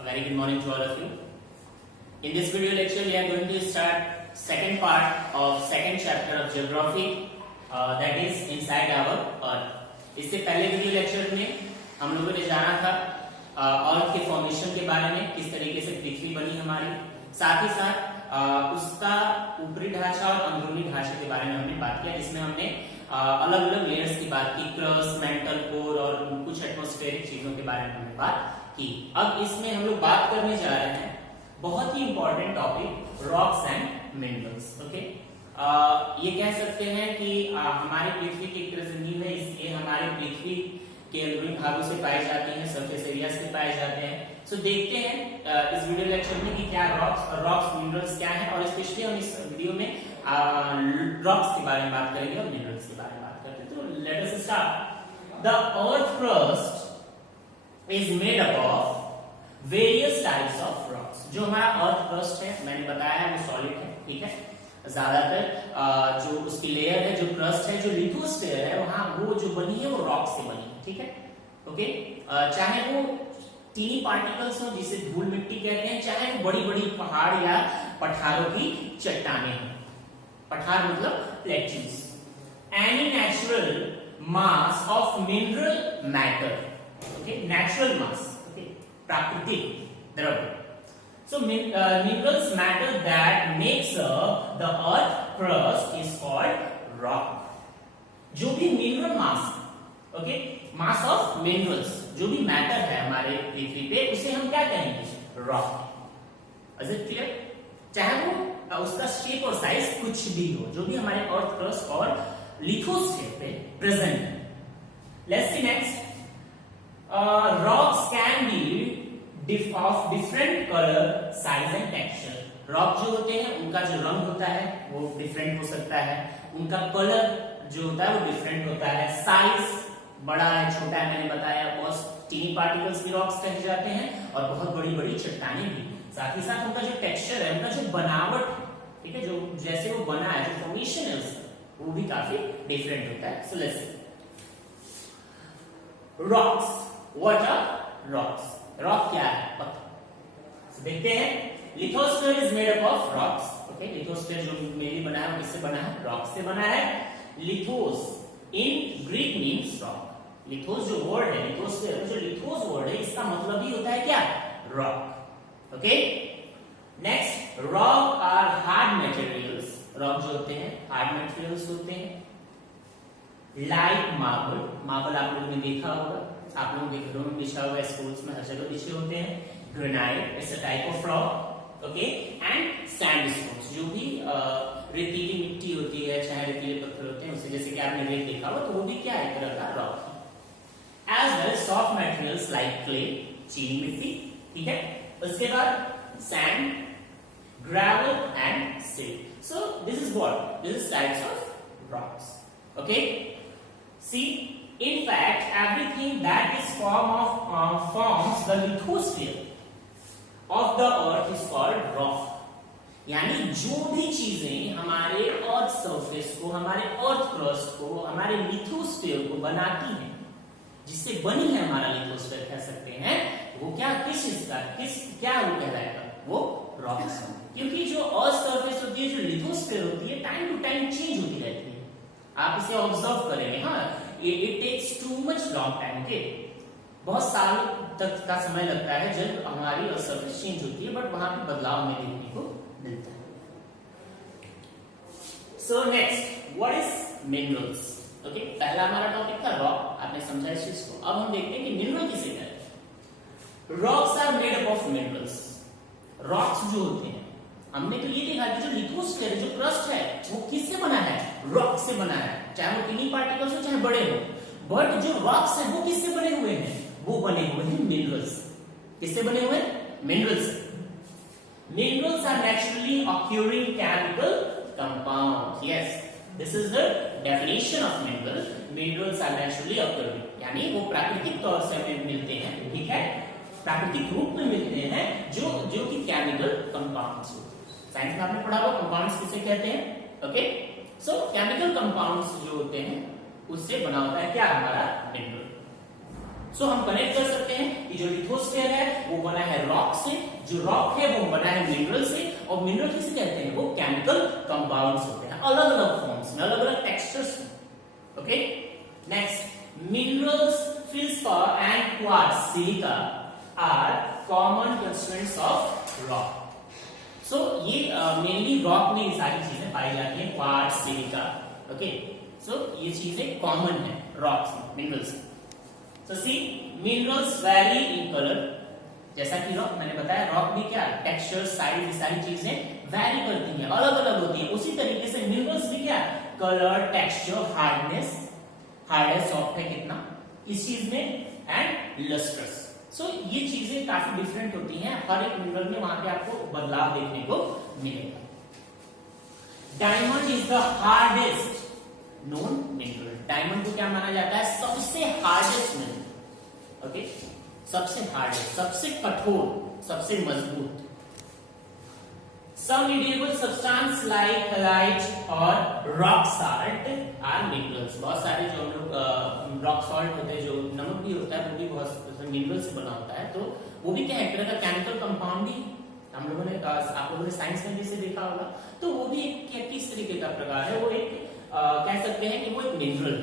A very good morning to all of you. In this video lecture, we are going to start second part of second chapter of geography, that is inside our Earth. इससे पहले video lecture में हम लोगों ने जाना था अर्थ के formation के बारे में, किस तरीके से पृथ्वी बनी हमारी, साथ ही साथ उसका ऊपरी ढांचा और अंदरूनी ढांचे के बारे में हमने बात किया, जिसमें हमने अलग अलग लेयर्स की बात की, क्रस्ट, मेंटल कोर और कुछ एटमॉस्फेरिक चीजों के बारे में हमने बात की। अब इसमें हम लोग बात करने जा रहे हैं बहुत ही important topic, rocks and minerals. Okay, ये कह सकते हैं कि हमारी पृथ्वी की एक तरह से नींव है, इसलिए हमारी पृथ्वी के अंदरूनी भागों से पाए जाते हैं, सरफेस एरिया से पाए जाते हैं। सो देखते हैं इस वीडियो लेक्चर में कि क्या रॉक्स मिनरल्स क्या है, और स्पेशली हम इस वीडियो में रॉक्स के बारे में बात करेंगे और मिनरल्स के बारे में बात करते हैं। तो let us start. The earth crust is made up of various types of rocks. जो हमारा अर्थ क्रस्ट है, मैंने बताया है वो सॉलिड है, ठीक है। ज्यादातर जो उसकी लेयर है, जो क्रस्ट है, जो लिथोस्फीयर है, वहां वो जो बनी है वो रॉक से बनी है, ठीक है। ओके, चाहे वो टीनी पार्टिकल्स हो जिसे धूल मिट्टी कहते हैं, चाहे वो बड़ी बड़ी पहाड़ या पठारों की चट्टानें हो। पठार मतलब plateaus. Any natural mass of mineral matter, okay, natural mass, okay, प्राकृतिक द्रव्य। So minerals matter that makes the earth crust is called rock. जो भी mineral mass, okay, mass of minerals, जो भी matter है हमारे पृथ्वी पे, उसे हम क्या कहेंगे? Rock. Is it clear? चाहे वो उसका शेप और साइज कुछ भी हो, जो भी हमारे अर्थ क्रस्ट और लिथोस्फीयर पे प्रेजेंट है। Let's see next. Rocks can be of different color, size and texture. Rock जो होते हैं उनका जो रंग होता है वो डिफरेंट हो सकता है, उनका कलर जो होता है वो डिफरेंट होता है, साइज बड़ा है, छोटा है, मैंने बताया। बहुत टीनी पार्टिकल्स भी रॉक्स कहे जाते हैं और बहुत बड़ी बड़ी चट्टानें भी। साथ ही साथ उनका जो टेक्सचर है, उनका जो बनावट है, ठीक है, जो जैसे वो बना है, जो फॉर्मेशन है उसका, वो भी काफी डिफरेंट होता है। So let's see rocks. What are rocks? Rock क्या है? पत्थर। देखते हैं। Lithosphere is made up of rocks. Okay, lithosphere जो मेनली बना है, किससे बना है? रॉक से बना है। Lithos in Greek means rock. Lithos जो वर्ड है, लिथोस्फीयर जो लिथोस वर्ड है, इसका मतलब ही होता है क्या? Rock. Okay, next, rock are hard materials. Rock जो होते हैं हार्ड मटेरियल्स होते हैं। Like marble. मार्बल आप लोगों ने देखा होगा, आप लोगों के घरों में बिछा हुआ है, स्कूल्स में हर जगह बिछे होते हैं। Granite it's a type of rock, okay, and sandstones, जो भी रेतीली मिट्टी होती है, चाहे रेतीले पत्थर होते हैं, उसे जैसे कि आपने रेत देखा हो, तो वो भी क्या है? एक तरह का रॉक है। As well soft materials like clay, चीनी मिट्टी, ठीक है। उसके बाद sand, gravel and silt. So this is what? This is types of rocks, okay. See, in fact, everything that is forms the lithosphere of the earth is called rock. यानी जो भी चीजें हमारे अर्थ सरफेस को, हमारे earth crust को, हमारे lithosphere को बनाती हैं, जिससे बनी है हमारा लिथोस्फीयर कह सकते हैं, वो क्या, किस चीज का, क्या वो कहलाएगा? वो रॉक्स। क्योंकि जो अर्थ सरफेस होती है, जो लिथोस्फीयर होती है, टाइम टू टाइम चेंज होती रहती है। आप इसे ऑब्जर्व करेंगे, हाँ, it takes too much long time, okay? बहुत साल तक का समय लगता है जब हमारी सरफेस चेंज होती है, बट वहां पे बदलाव हमें देखने को मिलता है। So next, what is minerals? Okay, पहला हमारा टॉपिक था रॉक, आपने समझा इस चीज को। अब हम देखते हैं कि मिनरल किसे कहते हैं। Rocks are made up of minerals. Rocks जो होते हैं, हमने तो ये देखा कि जो लिथोस्फीयर, जो क्रस्ट है, वो किससे बना है? रॉक से बना है, चाहे वो टीनी पार्टिकल्स हो चाहे बड़े हो। बट जो रॉक्स है वो किससे बने हुए हैं? वो बने हुए हैं मिनरल्स। किससे बने हुए हैं? Minerals. Minerals are naturally occurring chemical compound. Yes, this is the definition of mineral. Minerals are naturally occurring, यानी वो प्राकृतिक तौर से हमें मिलते हैं, ठीक है, प्राकृतिक रूप में मिलते हैं, जो कि केमिकल कंपाउंड्स होते हैं। साइंस में आपने पढ़ा होगा कंपाउंड्स किसे कहते हैं, ओके। सो केमिकल कंपाउंड्स जो होते हैं उससे बना होता है क्या? हमारा मिनरल। सो हम कनेक्ट कर सकते हैं कि जो लिथोस्फीयर है वो बना है रॉक से, जो रॉक है वो बना है मिनरल से, और मिनरल किसे कहते हैं, वो केमिकल कंपाउंड्स होते हैं अलग अलग फॉर्म्स में, अलग अलग टेक्सचर्स में. Okay, next, minerals, feldspar and quartz silica are common constituents of rock. So ये मेनली रॉक में ये सारी चीजें पाई जाती हैं, क्वार्ट्ज, सिलिका. ओके, सो ये चीजें कॉमन है रॉक्स में, मिनरल्स में. सो सी, मिनरल्स वेरी इन कलर. जैसा कि रॉक मैंने बताया, रॉक भी क्या टेक्सचर, साइज, ये सारी चीजें वेरी करती हैं, अलग अलग होती हैं. उसी तरीके से मिनरल्स भी क्या, कलर, टेक्सचर, हार्डनेस, हार्ड है, सॉफ्ट है कितना इस चीज में, एंड लस्ट्रस. सो ये चीजें काफी डिफरेंट होती हैं, हर एक मिनरल में वहां पे आपको बदलाव देखने को मिलेगा. Diamond is the hardest known mineral. Diamond को क्या माना जाता है, सबसे हार्डेस्ट मिनरल. ओके, सबसे हार्डेस्ट, सबसे कठोर, सबसे मजबूत. Some mediable substance like halite और rock salt are minerals. बहुत सारे जो हम लोग रॉक सॉल्ट होते हैं, जो नमक भी होता है, वो भी बहुत मिनरल से बना होता है. तो वो भी क्या है, एक तरह का केमिकल कंपाउंड ही हम लोगों ने, आप लोगों ने साइंस में भी इसे देखा होगा. तो वो भी एक किस तरीके का प्रकार है, वो एक कह सकते हैं कि वो एक मिनरल.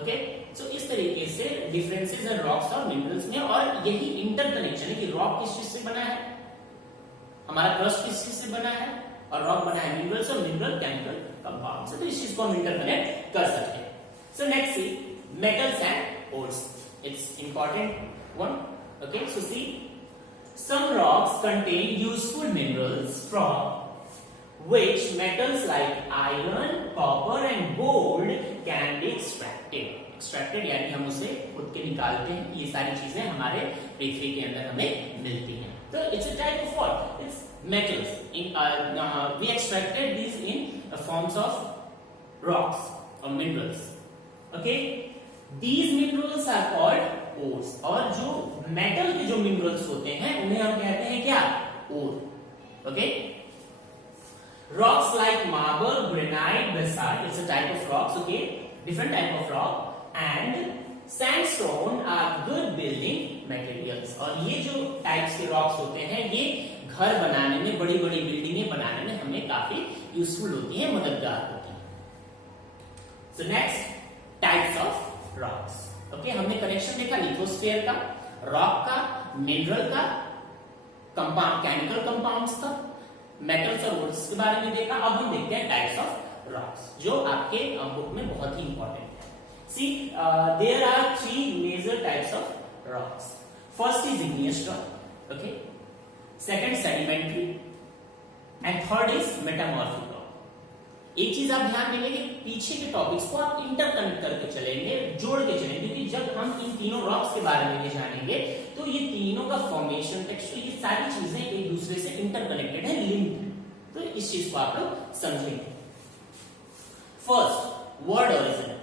ओके, सो इस तरीके से डिफरेंसेस है रॉक्स और मिनरल्स में, और यही इंटरकनेक्शन है कि रॉक किस चीज से बना है, हमारा क्रस्ट किस चीज से बना है, और रॉक बना है मिनरल्स, और मिनरल केमिकल कंपाउंड से. तो इस चीज को हम इंटरकनेक्ट कर सकते हैं. So next see, metals and ores. It's important one. Okay, so see, some rocks contain useful minerals from which metals like iron, copper and gold can be extracted. Extracted यानी हम उसे खुद के निकालते हैं. ये सारी चीजें हमारे पृथ्वी के अंदर हमें मिलती हैं. So it's a type of what? It's metals. We extracted these in forms of rocks or minerals. Okay? These minerals are called ores. और जो metal के जो minerals होते हैं उन्हें हम कहते हैं क्या, ore. Okay? Rocks like marble, granite, basalt, it's a type of rocks. Okay? Different type of rock. And sandstone are good building materials. और ये जो टाइप्स के रॉक्स होते हैं, ये घर बनाने में, बड़ी बड़ी बिल्डिंगें बनाने में हमें काफी यूजफुल होती हैं, मददगार होती हैं. So next, types of rocks. Okay, हमने कनेक्शन देखा लिथोस्फीयर का, रॉक का, मिनरल का, कंपाउंड, केमिकल कंपाउंड्स का, मेटल्स और वुड्स के बारे में देखा. अब हम देखते हैं टाइप्स ऑफ रॉक्स, जो आपके बुक में बहुत ही इंपॉर्टेंट है. See, there are three major types of rocks. First is igneous rock, okay. Second, sedimentary, and third is metamorphic rock. एक चीज आप ध्यान देंगे कि पीछे के टॉपिक्स को आप इंटरकनेक्ट करके चलेंगे, जोड़ के चलेंगे, क्योंकि जब हम इन तीनों रॉक्स के बारे में जानेंगे तो ये तीनों का फॉर्मेशन, टेक्सचर, ये सारी चीजें एक दूसरे से इंटरकनेक्टेड है, लिंक्ड. तो इस चीज को आप लोग समझेंगे. First, word origin.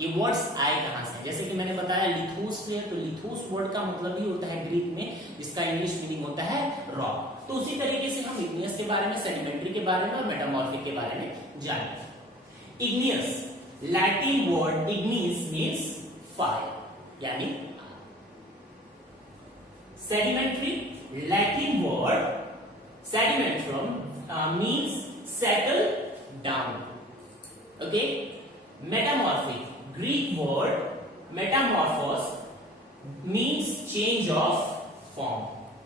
ये वर्ड्स आए कहां से, जैसे कि मैंने बताया लिथोस्फीयर, तो लिथोस वर्ड का मतलब ही होता है ग्रीक में, जिसका इंग्लिश मीनिंग होता है रॉक. तो उसी तरीके से हम इग्नियस के बारे में, सेडिमेंट्री के बारे में और मेटामॉर्फिक के बारे में जानेंगे. Igneous, Latin word ignis means fire, यानी sedimentary, Latin word sedimentum means settle down. Okay. Metamorphic, Greek word metamorphos means change of form.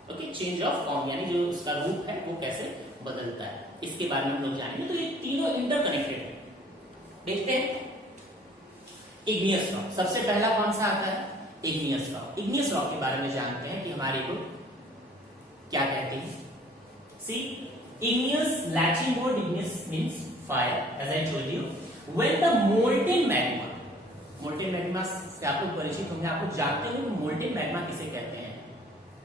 Okay, change of form यानी जो उसका रूप है वो कैसे बदलता है, इसके बारे में हम लोग जानेंगे. तो ये तीनों इंटरकनेक्टेड है. देखते हैं इग्नियस रॉक. सबसे पहला कौन सा आता है, इग्नियस रॉक. इग्नियस रॉक के बारे में जानते हैं कि हमारे को क्या कहते हैं. सी, igneous, Latin word igneous means fire, as I told you. When the molten magma, molten magma से आप लोग परिचित होंगे, आप लोग जानते हैं मोल्टेन मैग्मा किसे कहते हैं.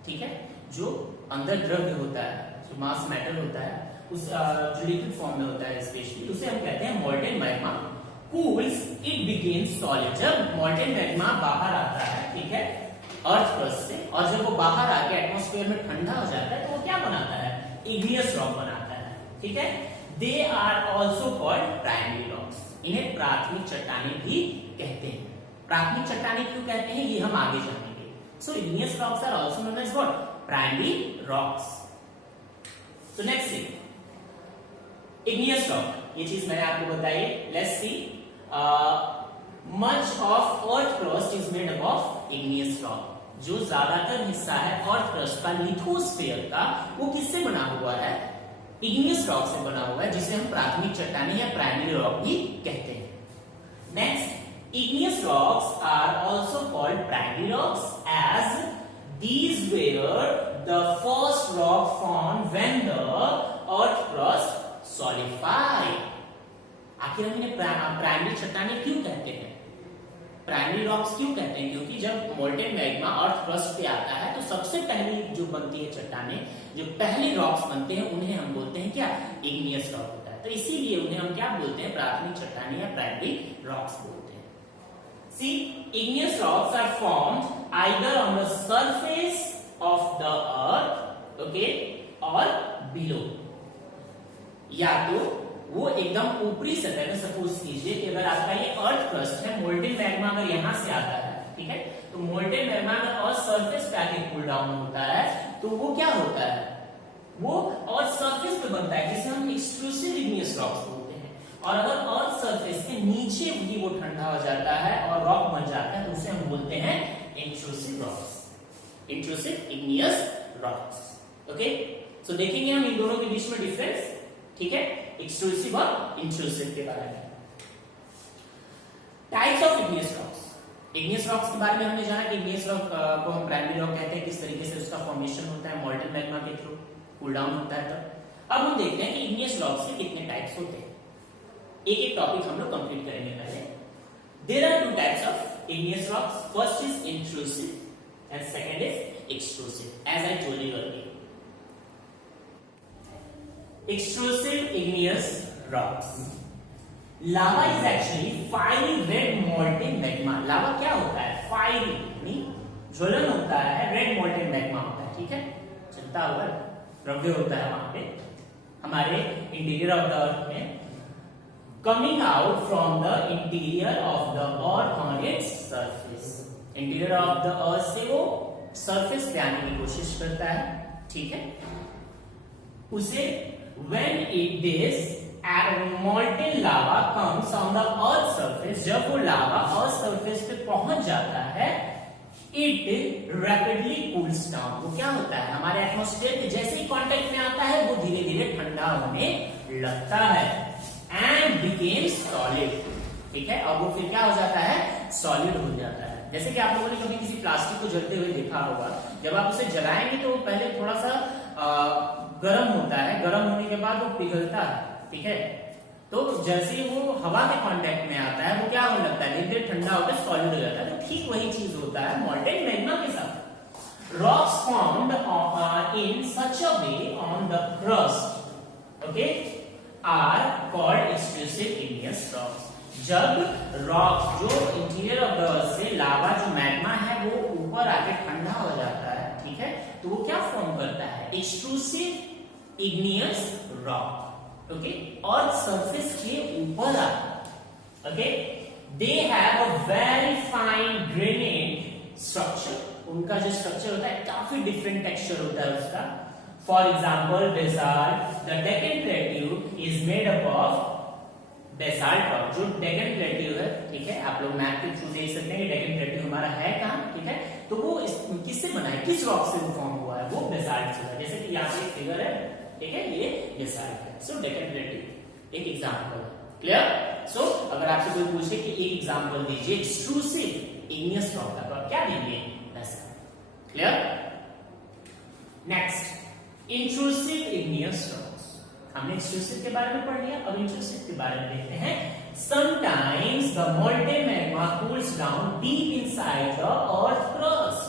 ठीक है, जो अंदर द्रव्य होता है, जो मास मेटल होता है, उस जो लिक्विड फॉर्म में होता है स्पेशली, उसे हम कहते हैं molten magma. Cools, it begins solid. जब मोल्टेन मैग्मा बाहर आता है, ठीक है, अर्थ क्रस्ट से, और जब वो बाहर आके एटमॉस्फेयर में ठंडा हो जाता है, तो वो क्या बनाता है, इग्नियस रॉक बनाता है. ठीक है. They are also called primary rocks. इन्हें प्राथमिक चट्टानें भी कहते हैं. प्राथमिक चट्टाने क्यों कहते हैं ये हम आगे जानेंगे. So igneous rocks are also known as what? Primary rocks. So next see igneous rock, ये चीज मैंने आपको बताई. Let's see much of earth crust is made up of igneous rock. जो ज्यादातर हिस्सा है अर्थ क्रस्ट का, लिथोस्फीयर का, वो किससे बना हुआ है? इग्नियस रॉक से बना हुआ है, जिसे हम प्राथमिक चट्टाने या प्राइमरी रॉक भी कहते हैं. Next, igneous rocks are also called primary rocks as these were the first rock formed when the earth crust solidified. आखिर हम इन्हें प्राइमरी चट्टाने क्यों कहते हैं? प्राइमरी रॉक्स क्यों कहते हैं? क्योंकि जब मोल्टेन मैग्मा अर्थ क्रस्ट पे आता है तो सबसे पहली जो बनती है चट्टाने, जो पहले रॉक्स बनते हैं, उन्हें हम बोलते हैं क्या? इग्नियस रॉक होता है. तो इसीलिए उन्हें हम क्या बोलते हैं? प्राथमिक चट्टाने या प्राइमरी रॉक्स बोलते हैं. See, igneous rocks are formed either on the surface of the earth, okay, or below. या तो वो एकदम ऊपरी सतह में, सपोज कीजिए कि अगर आपका ये अर्थ क्रस्ट है, मोल्टेन मैग्मा अगर यहां से आता है, ठीक है, तो मोल्टेन मैग्मा अगर और सरफेस पे आके कूल डाउन होता है तो वो क्या होता है? वो और सरफेस पे बनता है, जिसे हम एक्सट्रूसिव इग्नियस रॉक्स बोलते हैं. और अगर अर्थ सरफेस के नीचे भी वो ठंडा हो जाता है और रॉक बन जाता है तो उसे हम बोलते हैं intrusive rocks, intrusive igneous rocks. Okay, so देखेंगे हम इन दोनों के बीच में डिफरेंस, ठीक है, एक्सट्रूसिव और इंट्रूसिव के बारे में. Types of igneous rocks. Igneous rocks के बारे में हमने जाना कि इग्नियस रॉक को हम प्राइमरी रॉक कहते हैं, किस तरीके से उसका फॉर्मेशन होता है, मोल्टेन मैग्मा के थ्रू कूल डाउन होता है. तब अब हम देखते हैं कि इग्नियस रॉक्स के कितने टाइप्स होते हैं. एक एक टॉपिक हम लोग कंप्लीट करेंगे. पहले there are two types of igneous rocks. First is intrusive and second is extrusive, as I told you earlier. Extrusive igneous rocks. Lava is actually fiery red molten magma. Lava क्या होता है? Fiery, ज्वलन होता है, red molten magma होता है, ठीक है, चलता हुआ द्रव्य होता है वहां पे हमारे इंटीरियर ऑफ द अर्थ में, coming out from the interior of the earth on its surface. Interior of the earth से वो सरफेस पे आने की कोशिश करता है, ठीक है. उसे when it is molten lava comes on the earth surface, जब वो लावा अर्थ सरफेस पे पहुंच जाता है, it rapidly cools down. वो क्या होता है? हमारे एटमॉस्फेयर के जैसे ही कांटेक्ट में आता है वो धीरे धीरे ठंडा होने लगता है and became solid. ठीक है, और वो फिर क्या हो जाता है? सॉलिड हो जाता है. जैसे कि आप लोगों ने कभी किसी प्लास्टिक को जलते हुए देखा होगा, जब आप उसे जलाएंगे तो पहले थोड़ा सा गर्म होता है, गर्म होने के बाद वो पिघलता है, ठीक है, तो जैसे ही वो हवा के कांटेक्ट में आता है वो क्या होने लगता है? धीरे धीरे ठंडा होकर सॉलिड हो जाता है. तो ठीक वही चीज होता है मोल्टेन मैग्मा के साथ. Rocks formed in such a way on the crust, okay, are called extrusive igneous rocks. जब रॉक्स जो इंटीरियर ऑफ द अर्थ से लावा जो मैग्मा है वो ऊपर आके ठंडा हो जाता है, ठीक है, तो वो क्या फॉर्म करता है? Extrusive igneous rock. Okay, earth surface के ऊपर आता है. Okay, they have a very fine granite structure. उनका जो स्ट्रक्चर होता है काफी डिफरेंट टेक्सचर होता है उसका. For example, basalt. The Deccan Plateau is made up of basalt rock. जो Deccan Plateau है, ठीक है, आप लोग मैप के थ्रू देख सकते हैं कि Deccan Plateau हमारा है कहाँ, ठीक है, तो वो किससे बना है? किस रॉक से वो फॉर्म हुआ है? वो बेसाल्ट से. जैसे कि यहाँ पे एक फिगर है, ठीक है, ये बेसाल्ट है. सो Deccan Plateau एक एग्जाम्पल. क्लियर? सो अगर आपसे कोई पूछे कि एक एग्जाम्पल दीजिए एक्सट्रूसिव इग्नियस रॉक का, तो आप क्या देंगे? वैसा. Clear? Next, intrusive igneous rocks. हमने एक्सट्रूसिव के बारे में पढ़ लिया, अब इंट्रूसिव के बारे में देखते हैं. Sometimes the molten magma cools down deep inside the earth crust.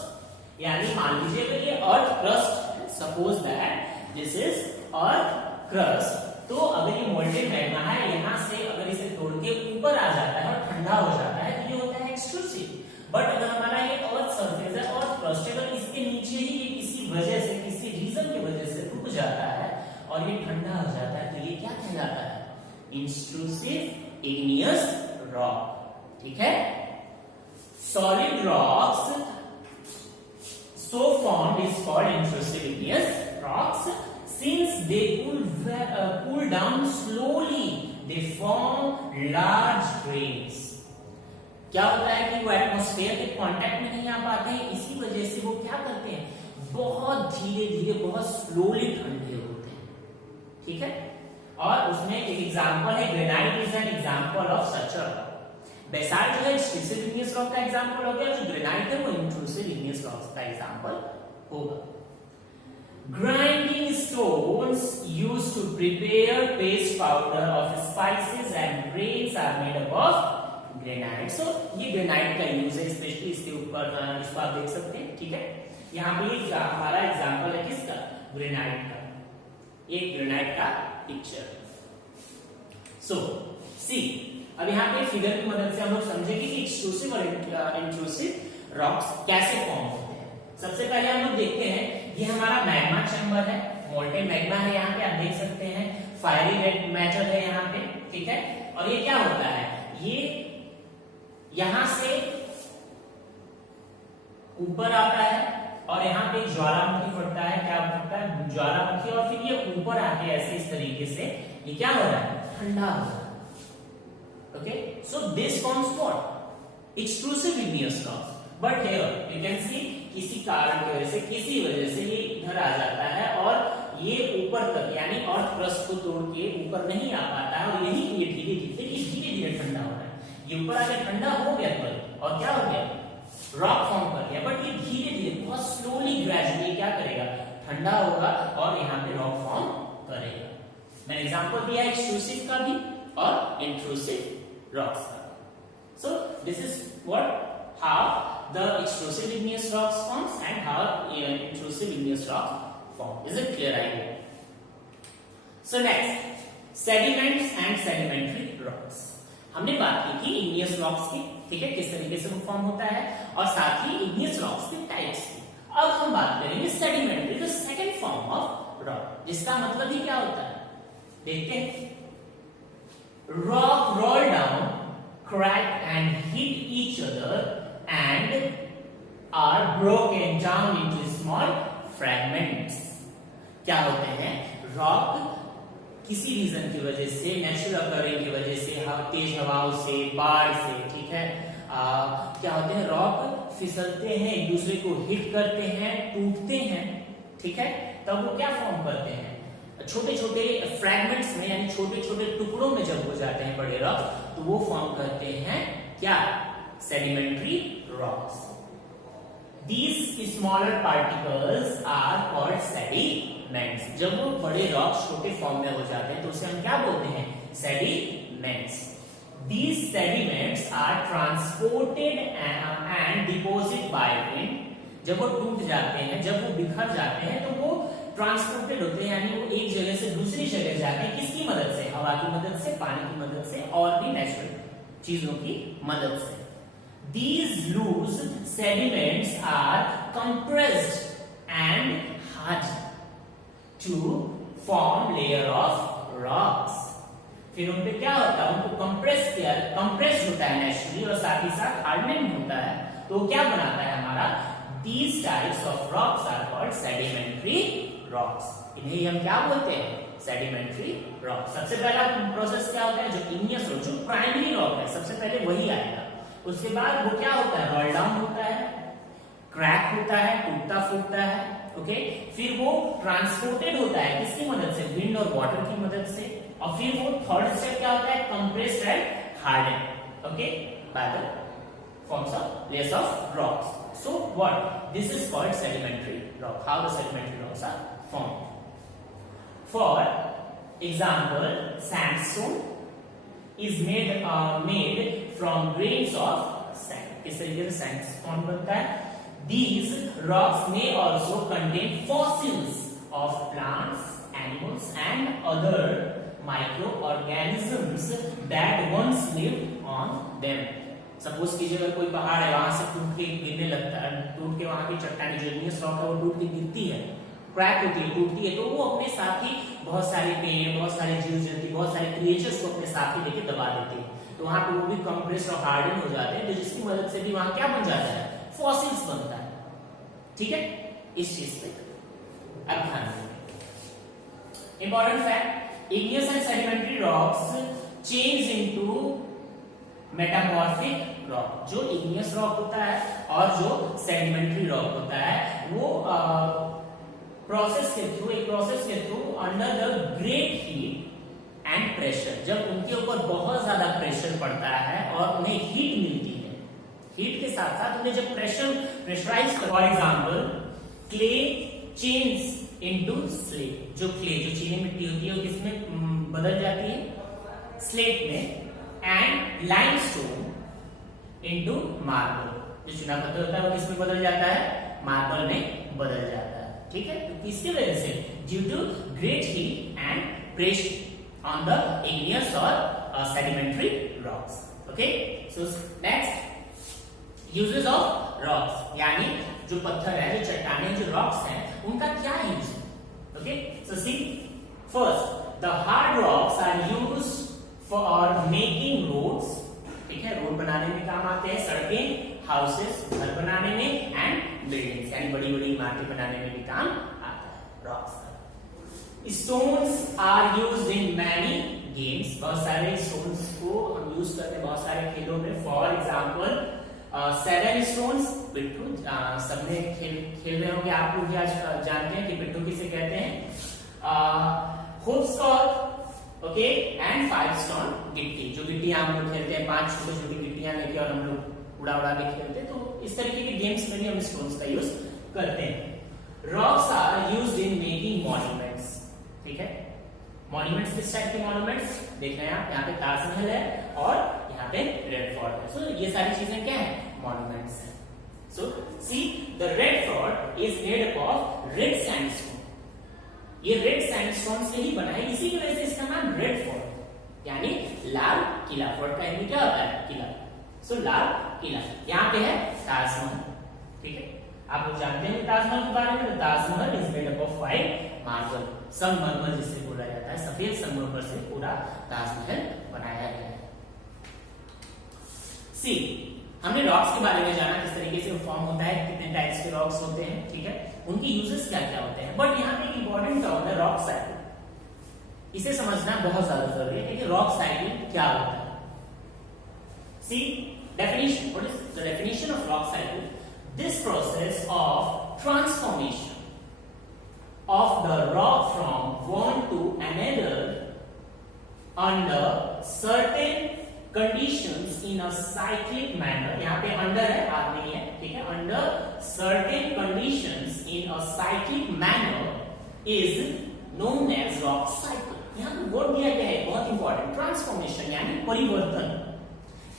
यानी मान लीजिए अगर ये earth crust, suppose that this is earth crust, तो अगर ये मोल्टेन मैग्मा है, यहां से अगर इसे तोड़ के ऊपर आ जाता है और ठंडा हो जाता है तो ये होता है एक्सट्रूसिव. बट अगर हमारा ये अर्थ सरफेस है, अर्थ क्रस्ट, अगर इसके नीचे ही ये किसी वजह से, किसी रीजन की वजह से रुक जाता है और ये ठंडा हो जाता है, तो ये क्या कहलाता है? Intrusive igneous rock. ठीक है. solid rocks so formed is called intrusive igneous rocks. Since they cool down slowly, they form large grains. क्या होता है कि वो एटमॉस्फेयर के कांटेक्ट में नहीं आ पाते हैं, इसी वजह से वो क्या करते हैं, बहुत धीरे धीरे बहुत स्लोली ठंडे होते हैं, ठीक है। और उसमें एक एग्जांपल है granite is an example of such a rock. Basalt जो है एक्सट्रूसिव इग्नियस रॉक का एग्जांपल हो गया, जो ग्रेनाइट है वो इंट्रूसिव इग्नियस रॉक का एग्जांपल होगा। Grinding stones used to prepare paste powder of spices and grains are made up of granite. So ये ग्रेनाइट का यूज है, स्पेशली इसके ऊपर इसको आप देख सकते हैं, ठीक है। यहाँ पे हमारा एग्जांपल है किसका, ग्रेनाइट का, एक ग्रेनाइट का पिक्चर। सो सी, अब यहाँ पे फिगर की मदद से हम लोग समझेंगे कि एक्सट्रूसिव और इंट्रूसिव रॉक्स कैसे फॉर्म होते हैं। सबसे पहले हम लोग देखते हैं, ये हमारा मैग्मा चैम्बर है, मोल्टेन मैग्मा है, यहाँ पे आप देख सकते हैं, फायरी रेड मैटर है यहाँ पे, ठीक है। और ये क्या होता है, ये यहां से ऊपर आता है और यहाँ पे ज्वालामुखी फटता है, क्या फटता है, ज्वालामुखी, और फिर ये ऊपर आके ऐसे इस तरीके से ये क्या हो रहा है, ठंडा हो रहा है। Okay, so this forms what, extrusive igneous rocks. But here you can see किसी कारण की वजह से, किसी वजह से ये इधर आ जाता है और ये ऊपर तक यानी अर्थ क्रस्ट को तोड़ के ऊपर नहीं आ पाता है, और यही ये धीरे धीरे ठंडा हो रहा है। ये ऊपर आके ठंडा हो गया तो और क्या हो गया, रॉक फॉर्म कर गया, बट ये धीरे धीरे बहुत स्लोली ग्रेजुअली क्या करेगा, ठंडा होगा और यहाँ पे रॉक फॉर्म करेगा। मैंने एग्जांपल दिया एक्सट्रूसिव का भी और इंट्रूसिव रॉक्स का। सो this is what how the extrusive igneous rocks forms and how intrusive igneous rocks form. Is it clear idea? So next, sediments and sedimentary rocks. हमने बात की थी igneous rocks की, ठीक है, किस तरीके से वो फॉर्म होता है, और साथ ही igneous rocks के टाइप्स की। अब हम बात करेंगे sedimentary, जो सेकंड फॉर्म ऑफ रॉक, जिसका मतलब ही क्या होता है, देखते हैं। Rock roll down, crack and hit each other and are broken down into small fragments. क्या होते हैं, रॉक किसी रीजन की वजह से, नेचुरल अकरिंग की वजह से, तेज हवाओं से, बाढ़ से, ठीक है, क्या होते हैं, रॉक फिसलते हैं, एक दूसरे को हिट करते हैं, टूटते हैं, ठीक है, तब वो क्या फॉर्म करते हैं, छोटे छोटे फ्रैगमेंट्स में, यानी छोटे छोटे टुकड़ों में जब हो जाते हैं बड़े रॉक, तो वो फॉर्म करते हैं क्या, sedimentary rocks. These smaller particles are called sediments. जब वो बड़े रॉक्स छोटे फॉर्म में हो जाते हैं तो उसे हम क्या बोलते हैं, sediments. These sediments are transported and deposited by wind. जब वो टूट जाते हैं, जब वो बिखर जाते हैं, तो वो ट्रांसपोर्टेड होते हैं, यानी वो एक जगह से दूसरी जगह जाते हैं, किसकी मदद से, हवा की मदद से, पानी की मदद से, और भी नेचुरल चीजों की मदद से। These loose sediments are compressed and hardened to form layer of rocks. फिर उन पे क्या होता है, उनको कंप्रेस होता है नेचुरली, और साथ ही साथ हार्डनिंग होता है, तो क्या बनाता है हमारा, these types of rocks are called sedimentary rocks. इन्हें हम क्या बोलते हैं, sedimentary rocks. सबसे पहला प्रोसेस क्या होता है, जो igneous rock, जो प्राइमरी रॉक है, सबसे पहले वही आएगा। उसके बाद वो क्या होता है, रोल डाउन होता है, क्रैक होता है, टूटता फूटता है, ओके, फिर वो ट्रांसपोर्टेड होता है, किसकी मदद से, विंड और वाटर की मदद से, और फिर वो थर्ड स्टेप क्या होता है, compressed and harden, okay, by the forms of layers of rocks. So what this is called sedimentary rock. How the sedimentary rocks are formed? For example, sandstone is made from grains of sand. किस तरीके से sandstone बनता है? These rocks may also contain fossils of plants, animals, and other microorganisms that once lived on them. Suppose कीजिए अगर कोई पहाड़ है, वहां से टूट के गिरने लगता है, टूट के वहां की चट्टानी जो igneous rock है वो टूट के गिरती है, क्रैक होती है, टूटती है, तो वो अपने साथ ही बहुत सारे पेड़, बहुत सारे जीव जंतु, बहुत सारे क्रिएचर्स को अपने साथ ही लेके दबा देते हैं, तो वहां पे वो भी कंप्रेस्ड और हार्डन हो जाते हैं, तो जिसकी मदद से भी वहां क्या बन जाता है, फॉसिल्स बनता है। ठीक है, इस चीज पे अब ध्यान दें। Important fact, igneous and sedimentary rocks change into metamorphic rock. जो इग्नियस रॉक होता है और जो सेडिमेंट्री रॉक होता है वो प्रोसेस के थ्रू, एक प्रोसेस के through under the great heat and pressure, जब उनके ऊपर बहुत ज्यादा प्रेशर पड़ता है और उन्हें हीट मिलती है, हीट के साथ साथ उन्हें जब pressurise, for example clay change into slate. जो क्ले, जो चीनी मिट्टी होती है वो किसमें बदल जाती है, स्लेट में, एंड लाइमस्टोन इनटू मार्बल। जो चुना पत्थर होता है वो किसमें बदल जाता है, मार्बल में बदल जाता है। ठीक है, तो किसकी वजह से, due to great heat and pressure on the igneous और sedimentary rocks. Okay, so next uses of rocks, यानी जो पत्थर है, जो चट्टानें, जो रॉक्स हैं, उनका क्या यूज है। Okay, so see first, the hard rocks are used for making roads. ठीक है, रोड बनाने में काम आते हैं, सड़कें, हाउसेस, घर बनाने में, एंड बिल्डिंग्स यानी बड़ी बड़ी इमारतें बनाने में भी काम आता है rocks. Stones are used in many games. बहुत सारे स्टोन्स को हम यूज करते हैं बहुत सारे खेलों में। फॉर एग्जांपल 7 स्टोन्स, पिट्ठू। सबने खेल रहे होंगे आप लोग, आज जानते हैं कि पिट्ठू किसे कहते हैं। होपस्कॉच, ओके, एंड 5 स्टोन, गिट्टी। जो गिट्टी हम लोग खेलते हैं, 5 छोटी छोटी गिट्टियां लेके और हम लोग उड़ा उड़ा के खेलते हैं, तो इस तरीके के गेम्स में भी हम स्टोन्स का यूज करते हैं। Rocks are used in making monuments. ठीक है, मॉन्यूमेंट्स किस टाइप के मॉन्यूमेंट्स देख रहे हैं आप, यहाँ पे ताजमहल है और यहाँ पे रेड फोर्ट है। सो ये सारी चीजें क्या है, मॉन्यूमेंट्स हैं। So see the Red Fort is made up of red sandstone. ये रेड सैंडस्टोन से ही बना है, इसी की वजह से इसका नाम रेड फोर्ट यानी लाल किला। फोर्ट का हिंदी क्या होता है, किला। सो लाल किला। यहाँ पे है ताजमहल। ठीक है, आप लोग जानते हैं ताजमहल के बारे में। Taj Mahal is made up of white marble, संगमरमर जिसे बोला जाता है, सफेद संगमरमर से पूरा ताजमहल बनाया गया है। सी, हमने रॉक्स के बारे में जाना, किस तरीके से फॉर्म होता है, कितने टाइप्स के रॉक्स होते हैं। ठीक है, उनके यूजेस क्या क्या होते हैं। बट यहाँ पे एक इंपॉर्टेंट टर्म है रॉक साइकिल। इसे समझना बहुत ज्यादा जरूरी है कि रॉक साइकिल क्या होता है। सी definition, what is the definition of rock cycle? This process of transformation of the rock from one to another under certain conditions in a cyclic manner. यहाँ पे under है, बाद नहीं है, ठीक है। Under certain conditions in a cyclic manner is known as rock cycle. यहाँ पे वर्ड दिया गया है बहुत इंपॉर्टेंट, ट्रांसफॉर्मेशन यानी परिवर्तन।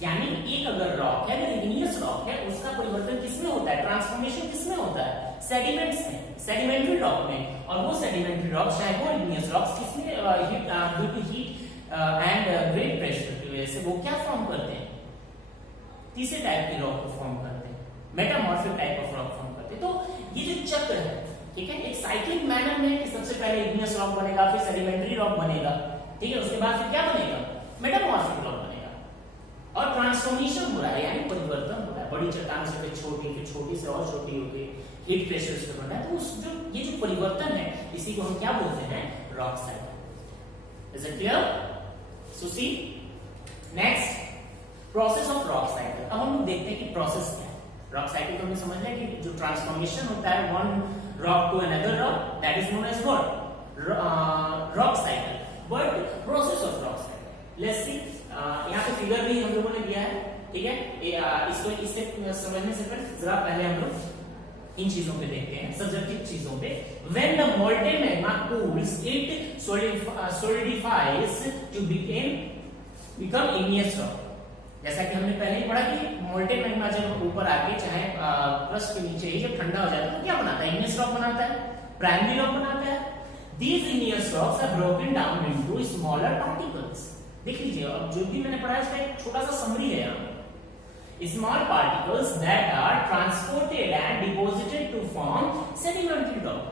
यानी एक अगर रॉक है, अगर इग्नियस रॉक है, उसका परिवर्तन किसमें होता है, ट्रांसफॉर्मेशन किसमें होता है, सेडिमेंट्स में, सेडिमेंट्री रॉक में। और वो सेडिमेंट्री रॉक चाहे वो इग्नियस रॉक्स किसमें, due to heat and great pressure की वजह से वो क्या फॉर्म करते हैं, तीसरे टाइप की रॉक को फॉर्म करते हैं, metamorphic type of rock form करते हैं। तो ये जो चक्र है, ठीक है, एक साइक्लिक मैनर में कि सबसे पहले इग्नियस रॉक बनेगा, फिर सेडिमेंट्री रॉक बनेगा, ठीक है, उसके बाद फिर क्या बनेगा, मेटामॉर्फिक रॉक बनेगा। और ट्रांसफॉर्मेशन हो रहा है यानी परिवर्तन हो रहा है, बड़ी चट्टान से फिर छोटी से और छोटी होगी, हीट प्रेशर से बन रहा है। तो उस जो ये जो परिवर्तन है, इसी को हम क्या बोलते हैं, rock cycle. Is it clear? So see next, process of rock cycle. अब हम लोग देखते हैं कि प्रोसेस क्या है। रॉक साइकिल को हमें समझ लें कि जो ट्रांसफॉर्मेशन होता है one rock to another rock, that is known as what, rock cycle. But process of rock cycle, let's see, यहाँ पे फिगर भी हम लोगों ने दिया है, ठीक है। इसको इससे समझने से जरा पहले हम लोग इन चीजों पे देखते हैं, सब्जेक्टिव चीजों पे। When the molten magma cools, it solidifies to become igneous rock. जैसा कि हमने पहले ही पढ़ा कि मोल्टेन मैग्मा जब ऊपर आके चाहे क्रस्ट के नीचे ही जब ठंडा हो जाता है तो क्या बनाता है, igneous rock बनाता है, प्राइमरी रॉक बनाता है। These igneous rocks are broken down into smaller particles. देख लीजिए, अब जो भी मैंने पढ़ा है उसका एक छोटा सा समरी है यहाँ। Small particles that are transported and deposited to form sedimentary rock.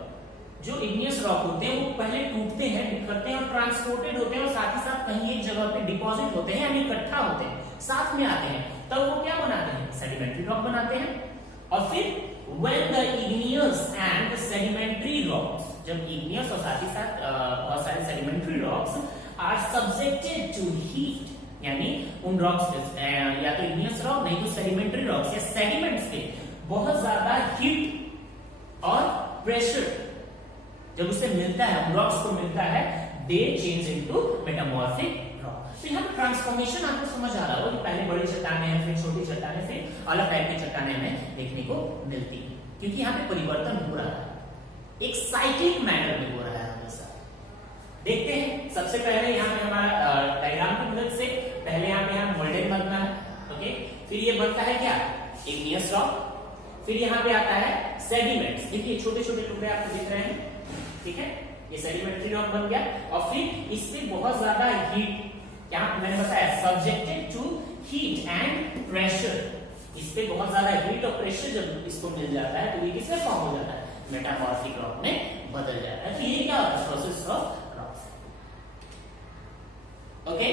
जो igneous rock रॉक होते हैं वो पहले टूटते हैं, बिखरते हैं और ट्रांसपोर्टेड होते हैं और साथ ही साथ कहीं एक जगह पे डिपॉजिट होते हैं यानी इकट्ठा होते हैं, साथ में आते हैं, तब वो क्या बनाते हैं? सेडिमेंट्री रॉक बनाते हैं। और फिर when the igneous and the sedimentary rocks, जब igneous और साथ ही साथ बहुत सारे sedimentary rocks are subjected to heat, यानी उन रॉक्स या तो igneous rock नहीं तो sedimentary rocks या sediments पे बहुत ज्यादा हीट और प्रेशर जब उसे मिलता है, उन रॉक्स को मिलता है, दे चेंज इनटू मेटामॉर्फिक रॉक। तो यहाँ पे ट्रांसफॉर्मेशन आपको समझ आ रहा होगा कि पहले बड़ी चट्टानें हैं, फिर छोटी चट्टानें, फिर अलग टाइप की चट्टानें हमें देखने को मिलती है, क्योंकि यहाँ पे परिवर्तन हो रहा है, एक साइक्लिक मैनर में हो रहा है हमेशा। देखते हैं, सबसे पहले यहाँ पे हमारा डायग्राम की मदद से पहले यहाँ पे हम मोल्डेन बनना है, ओके, फिर ये बनता है क्या? इग्नियस रॉक, फिर यहाँ पे आता है सेडिमेंट्स, देखिए छोटे छोटे टुकड़े आपको दिख रहे हैं, ठीक है, ये सेडिमेंट्री रॉक बन गया। और फिर इससे बहुत ज्यादा हीट, क्या मैंने बताया, subjected to heat and pressure, इस पे बहुत ज्यादा हीट और प्रेशर जब इसको मिल जाता है तो ये किसमें फॉर्म हो जाता है? मेटामॉर्फिक रॉक में बदल जाता है। तो ये क्या होता है? Process of rocks. ओके,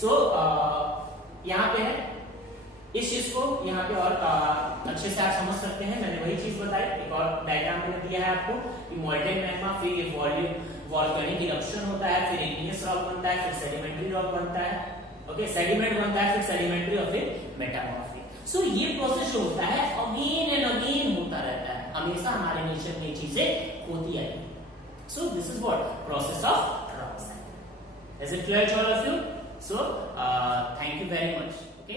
सो यहाँ पे है, इस चीज को यहाँ पे और अच्छे से आप समझ सकते हैं, मैंने वही चीज बताई, एक और डायग्राम मैंने दिया है आपको कि मोल्टेन मैग्मा, फिर ये वॉल्केनिक इरप्शन होता है, फिर इग्नियस रॉक बनता है, फिर सेडिमेंट्री रॉक बनता है, ओके, सेडिमेंट बनता है, फिर सेडिमेंट्री और फिर मेटामॉर्फिक। सो ये प्रोसेस जो होता है अगेन एंड अगेन होता रहता है, हमेशा हमारे नेचर में चीजें होती है। So this is what process of rock cycle. Is it clear to all of you? So thank you very much. Okay.